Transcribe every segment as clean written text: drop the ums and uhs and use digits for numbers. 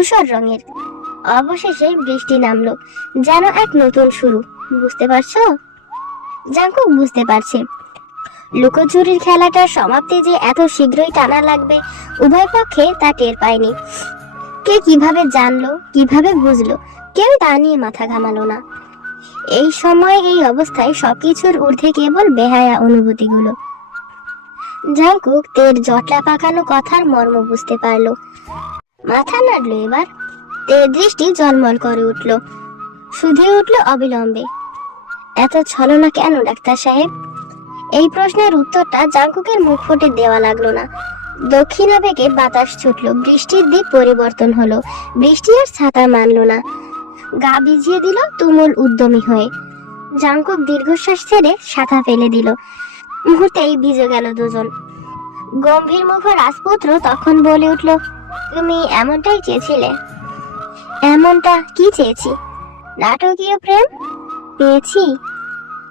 ধূসর রঙের। অবশেষে বৃষ্টি নামলো, যেন এক নতুন শুরু। বুঝতে পারছো? জাঙ্কুক বুঝতে পারছে লুকোচুরির খেলাটার সমাপ্তি যে এত শীঘ্রই টানা লাগবে উভয় পক্ষে তা টের পায়নি। কে কিভাবে জানলো, কিভাবে বুঝলো, কেউ তা নিয়ে মাথা ঘামালো না। এই সময় এই অবস্থায় সবকিছুর ঊর্ধ্বে কেবল বেহায়া অনুভূতিগুলো। জাঙ্কুক তের জটলা পাকানো কথার মর্ম বুঝতে পারলো, মাথা নাড়লো। এবার তের দৃষ্টি জলমল করে উঠল, শুধু উঠল অবিলম্বে। এত ছলনা কেন ডাক্তার সাহেব? এই প্রশ্নের উত্তরটা জাঙ্কুকের মুখ ফুটে দেওয়া লাগলো না। দক্ষিণ আবেগে বাতাস ছুটল, বৃষ্টির দিক পরিবর্তন হলো। বৃষ্টি আর ছাতা মানলো না, গা ভিজিয়ে দিল তুমুল উদ্যমী হয়ে। জাঙ্কুক দীর্ঘশ্বাস ছেড়ে ছাতা ফেলে দিল। মুহূর্তেই ভিজে গেল দুজন। গম্ভীর মুখ রাজপুত্র তখন বলে উঠল, তুমি এমনটাই চেয়েছিলে। এমনটা কি চেয়েছি? নাটকীয় প্রেম পেয়েছি?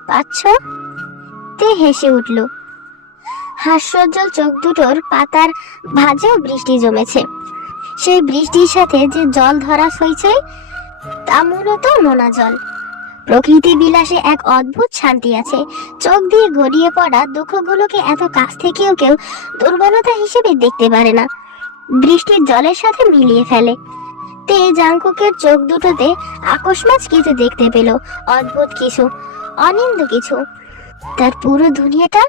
পাচ্ছ? তে হেসে উঠল। হাস্যোজ্জ্বল চোখ দুটোর পাতার ভাঁজেও বৃষ্টি জমেছে। সেই বৃষ্টির সাথে যে জল ধরা হইচই, তা মূলত নোনা জল। প্রকৃতি বিলাসে এক অদ্ভুত শান্তি আছে। চোখ দিয়ে গড়িয়ে পড়া দুঃখগুলোকে এত কাছ থেকেও কেউ দুর্বলতা হিসেবে দেখতে পারে না, বৃষ্টির জলের সাথে মিলিয়ে ফেলে। তে জাঙ্কুকের চোখ দুটোতে আকস্মাৎ কিছু দেখতে পেল, অদ্ভুত কিছু, অনিন্দ কিছু। তার পুরো দুনিয়াটা